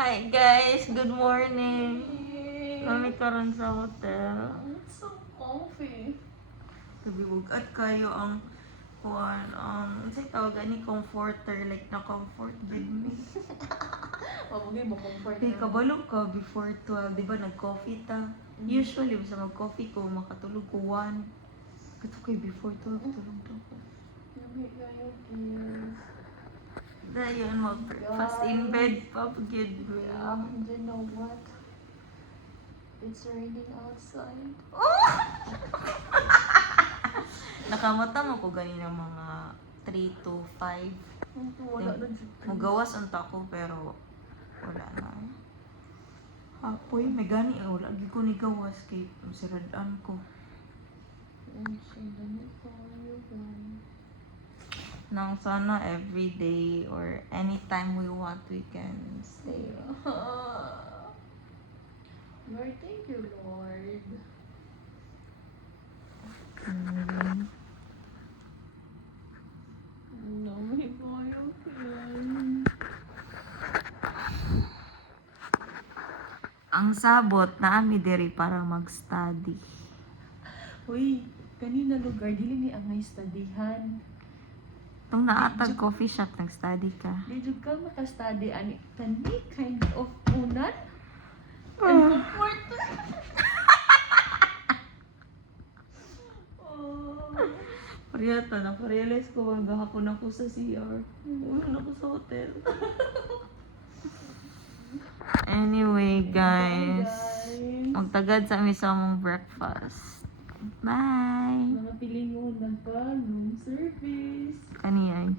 Hi guys, good morning. Kami karon sa hotel. It's so comfy. Kabibugat kayo ang say tawagan ni comforter, like na comfort with me. Mabugay mo comfort Kay kabalo ka before 12, di ba nag-coffee ta? Usually, basta mag-coffee ko, makatulog ko 1. Kato kay before 12, tulog to ko. Labi kayo, dears. Dayon, mag-breakfast in bed pa, pagid ko. And you know what? It's raining outside. Nakamata mo ko ganina mga 3 to 5. Wala na dyan. Magawas unta ko pero wala na. Apoy, may gani. Wala gi ko ni gawas kay siradaan ko. And she didn't call you guys. Nang sana every day or anytime we want we can stay. Lord, thank you, Lord. No, may kayo, Ang sabot na ami diri para mag-study. Uy, kanina lugar, dili ni ang may studyhan. Tung naatag coffee shop nag-study ka. Did you ka maka-study ani kani kind of unan? And comfort. Pariyata na, parealize ko maghahapon ako sa CR. Ulan ako sa hotel. Anyway, guys. Magtagad sa amin sa among breakfast. Bye! Mga pilingon pa, room service. Kaniyay.